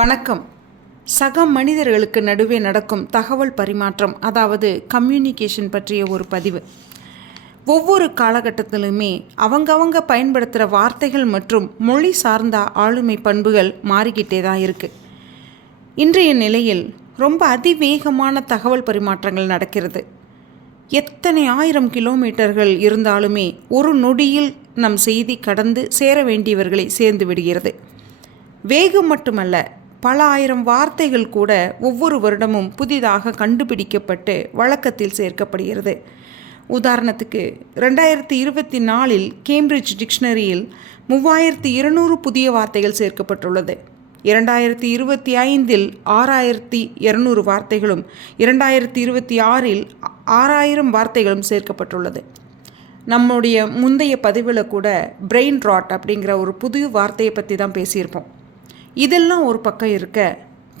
வணக்கம். சக மனிதர்களுக்கு நடுவே நடக்கும் தகவல் பரிமாற்றம், அதாவது கம்யூனிகேஷன் பற்றிய ஒரு பதிவு. ஒவ்வொரு காலகட்டத்திலுமே அவங்கவங்க பயன்படுத்துகிற வார்த்தைகள் மற்றும் மொழி சார்ந்த ஆளுமை பண்புகள் மாறிக்கிட்டே தான் இருக்குது. இன்றைய நிலையில் ரொம்ப அதிவேகமான தகவல் பரிமாற்றங்கள் நடக்கிறது. எத்தனை 1000 கிலோமீட்டர்கள் இருந்தாலுமே ஒரு நொடியில் நம் செய்தி கடந்து சேர வேண்டியவர்களை சேர்ந்து விடுகிறது. வேகம் மட்டுமல்ல, பல 1000 வார்த்தைகள் கூட ஒவ்வொரு வருடமும் புதிதாக கண்டுபிடிக்கப்பட்டு வழக்கத்தில் சேர்க்கப்படுகிறது. உதாரணத்துக்கு 2024 கேம்பிரிட்ஜ் டிக்ஷனரியில் 3200 புதிய வார்த்தைகள் சேர்க்கப்பட்டுள்ளது. 2025 6200 வார்த்தைகளும் 2026 6000 வார்த்தைகளும் சேர்க்கப்பட்டுள்ளது. நம்முடைய முந்தைய பதிவில் கூட பிரெயின் ராட் அப்படிங்கிற ஒரு புது வார்த்தையை பற்றி தான் பேசியிருப்போம். இதெல்லாம் ஒரு பக்கம் இருக்க,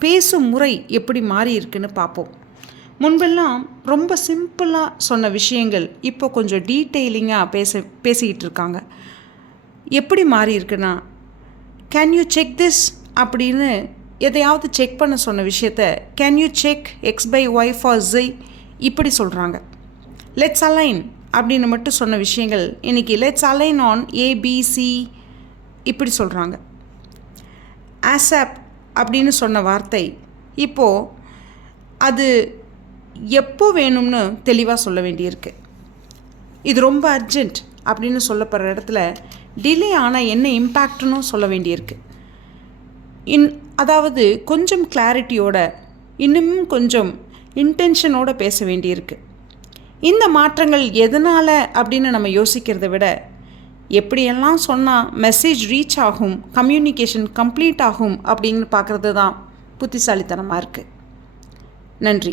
பேசும் முறை எப்படி மாறி இருக்குன்னு பார்ப்போம். முன்பெல்லாம் ரொம்ப சிம்பிளாக சொன்ன விஷயங்கள் இப்போ கொஞ்சம் டீட்டெயிலிங்காக பேசிக்கிட்டு இருக்காங்க. எப்படி மாறி இருக்குன்னா, கேன் யூ செக் திஸ் அப்படின்னு எதையாவது செக் பண்ண சொன்ன விஷயத்த can you check x/y for z இப்படி சொல்கிறாங்க. லெட்ஸ் அலைன் அப்படின்னு மட்டும் சொன்ன விஷயங்கள் இன்றைக்கி லெட்ஸ் அலைன் ஆன் ABC இப்படி சொல்கிறாங்க. ஆசப் அப்படின்னு சொன்ன வார்த்தை இப்போது அது எப்போ வேணும்னு தெளிவாக சொல்ல வேண்டியிருக்கு. இது ரொம்ப அர்ஜெண்ட் அப்படின்னு சொல்லப்படுற இடத்துல டிலே ஆனால் என்ன இம்பேக்ட்னு சொல்ல வேண்டியிருக்கு. அதாவது கொஞ்சம் கிளாரிட்டியோட, இன்னும் கொஞ்சம் இன்டென்ஷனோட பேச வேண்டியிருக்கு. இந்த மாற்றங்கள் எதனால் அப்படின்னு நம்ம யோசிக்கிறத விட, எப்படியெல்லாம் சொன்னால் மெசேஜ் ரீச் ஆகும், கம்யூனிகேஷன் கம்ப்ளீட் ஆகும் அப்படின்னு பார்க்குறது தான் புத்திசாலித்தனமாக இருக்குது. நன்றி.